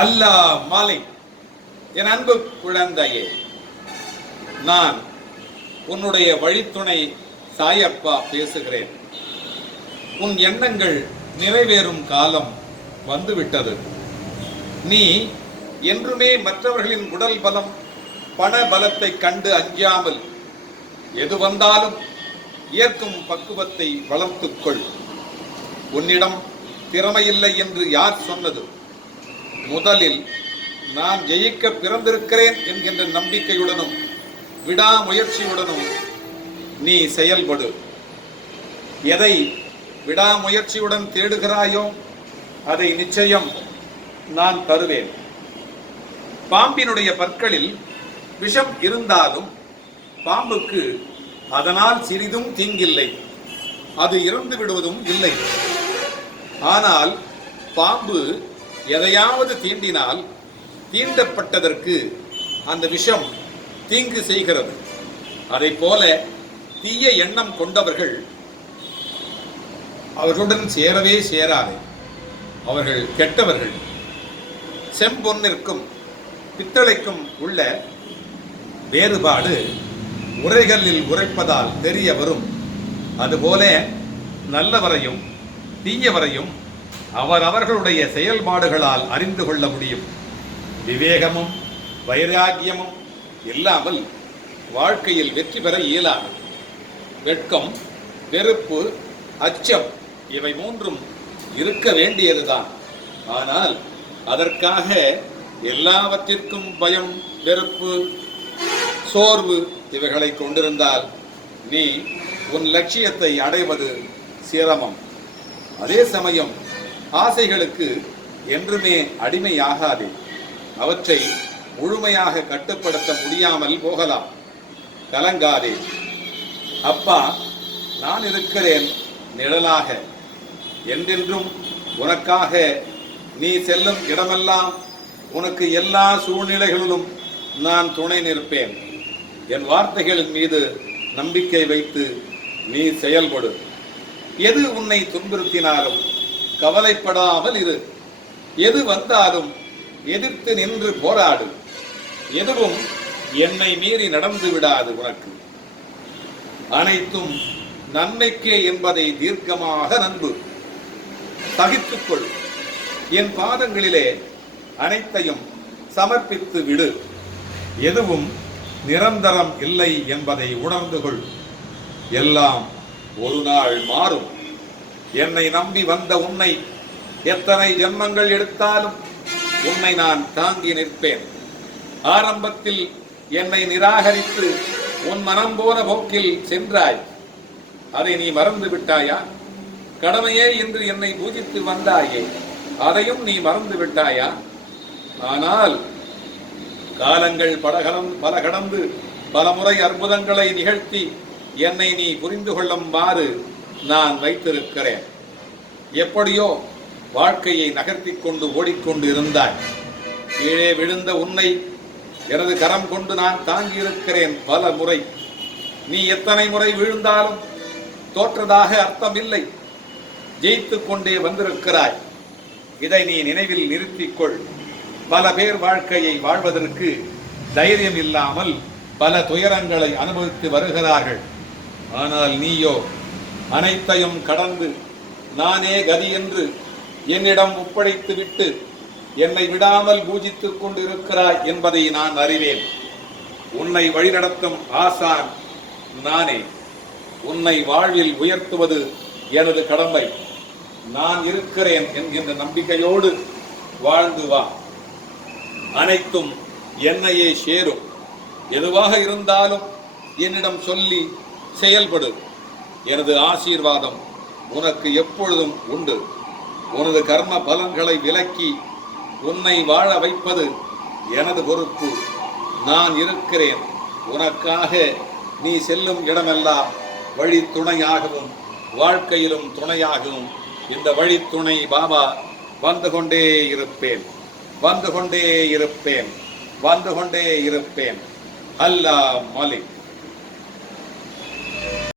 அல்லா மாலை. என் அன்பு குழந்தையே நான் உன்னுடைய வழித்துணை சாயப்பா பேசுகிறேன். உன் எண்ணங்கள் நிறைவேறும் காலம் வந்துவிட்டது. நீ என்றுமே மற்றவர்களின் உடல் பலம் பண பலத்தை கண்டு அஞ்சாமல் எது வந்தாலும் ஏற்கும் பக்குவத்தை வளர்த்துக்கொள். உன்னிடம் திறமையில்லை என்று யார் சொன்னது? முதலில் நான் ஜெயிக்க பிறந்திருக்கிறேன் என்கின்ற நம்பிக்கையுடனும் விடாமுயற்சியுடனும் நீ செயல்படு. எதை விடாமுயற்சியுடன் தேடுகிறாயோ அதை நிச்சயம் நான் தருவேன். பாம்பினுடைய பற்களில் விஷம் இருந்தாலும் பாம்புக்கு அதனால் சிறிதும் தீங்கில்லை. அது இறந்து விடுவதும் இல்லை. ஆனால் பாம்பு எதையாவது தீண்டினால் தீண்டப்பட்டதற்கு அந்த விஷம் தீங்கு செய்கிறது. அதை போல தீய எண்ணம் கொண்டவர்கள் அவர்களுடன் சேரவே சேராது. அவர்கள் கெட்டவர்கள். செம்பொன்னிற்கும் பித்தளைக்கும் உள்ள வேறுபாடு உரைகளில் உரைப்பதால் தெரிய வரும் அதுபோல நல்லவரையும் தீயவரையும் அவரவர்களுடைய செயல்பாடுகளால் அறிந்து கொள்ள முடியும். விவேகமும் வைராகியமும் இல்லாமல் வாழ்க்கையில் வெற்றி பெற இயலாது. வெட்கம் வெறுப்பு அச்சம் இவை மூன்றும் இருக்க வேண்டியதுதான். ஆனால் அதற்காக எல்லாவற்றிற்கும் பயம் வெறுப்பு சோர்வு இவைகளை கொண்டிருந்தால் நீ உன் லட்சியத்தை அடைவது சிரமம். அதே சமயம் ஆசைகளுக்கு என்றுமே அடிமையாகாதே. அவற்றை முழுமையாக கட்டுப்படுத்த முடியாமல் போகலாம். கலங்காதே. அப்பா நான் இருக்கிறேன் நிழலாக. என்றென்றும் உனக்காக நீ செல்லும் இடமெல்லாம் உனக்கு எல்லா சூழ்நிலைகளிலும் நான் துணை நிற்பேன். என் வார்த்தைகளின் மீது நம்பிக்கை வைத்து நீ செயல்படு. எது உன்னை துன்புறுத்தினாலும் கவலைப்படாமல் இரு. எது வந்தாலும் எதிர்த்து நின்று போராடு. எதுவும் என்னை மீறி நடந்து விடாது உனக்கு. அனைத்தும் நன்மைக்கே என்பதை தீர்க்கமாக நன்பு சகித்துக்கொள் என் பாதங்களிலே அனைத்தையும் சமர்ப்பித்து விடு. எதுவும் நிரந்தரம் இல்லை என்பதை உணர்ந்து கொள். எல்லாம் ஒரு நாள் மாறும். என்னை நம்பி வந்த உன்னை எத்தனை ஜென்மங்கள் எடுத்தாலும் உன்னை நான் தாங்கி நிற்பேன். ஆரம்பத்தில் என்னை நிராகரித்து உன் மனம் போன போக்கில் சென்றாய். அதை நீ மறந்து விட்டாயா? கடமையே என்று என்னை பூஜித்து வந்தாயே. அதையும் நீ மறந்து விட்டாயா? ஆனால் காலங்கள் படகலம் பல கடந்து பல முறை அற்புதங்களை நிகழ்த்தி என்னை நீ புரிந்து கொள்ளும்பாறு நான் வைத்திருக்கிறேன். எப்படியோ வாழ்க்கையை நகர்த்தி கொண்டு ஓடிக்கொண்டு இருந்தாய் கீழே விழுந்த உன்னை எனது கரம் கொண்டு நான் தாங்கியிருக்கிறேன் பல முறை. நீ எத்தனை முறை விழுந்தாலும் தோற்றதாக அர்த்தமில்லை. ஜெயித்து கொண்டே வந்திருக்கிறாய். இதை நீ நினைவில் நிறுத்திக்கொள். பல பேர் வாழ்க்கையை வாழ்வதற்கு தைரியம் இல்லாமல் பல துயரங்களை அனுபவித்து வருகிறார்கள். ஆனால் நீயோ அனைத்தையும் கடந்து நானே கதி என்று என்னிடம் ஒப்படைத்து விட்டு என்னை விடாமல் பூஜித்துக் கொண்டிருக்கிறாய் என்பதை நான் அறிவேன். உன்னை வழிநடத்தும் ஆசான் நானே. உன்னை வாழ்வில் உயர்த்துவது எனது கடமை. நான் இருக்கிறேன் என்கின்ற நம்பிக்கையோடு வாழ்ந்து வா. அனைத்தும் என்னையே சேரும். எதுவாக இருந்தாலும் என்னிடம் சொல்லி செயல்படு. எனது ஆசீர்வாதம் உனக்கு எப்பொழுதும் உண்டு. உனது கர்ம பலன்களை விலக்கி உன்னை வாழ வைப்பது எனது பொறுப்பு. நான் இருக்கிறேன். உனக்காக நீ செல்லும் இடமெல்லாம் வழி துணையாகவும் வாழ்க்கையிலும் துணையாகவும் இந்த வழித்துணை துணை பாபா வந்து கொண்டே இருப்பேன். வந்து கொண்டே இருப்பேன். வந்து கொண்டே இருப்பேன். அல்லா மலிக்.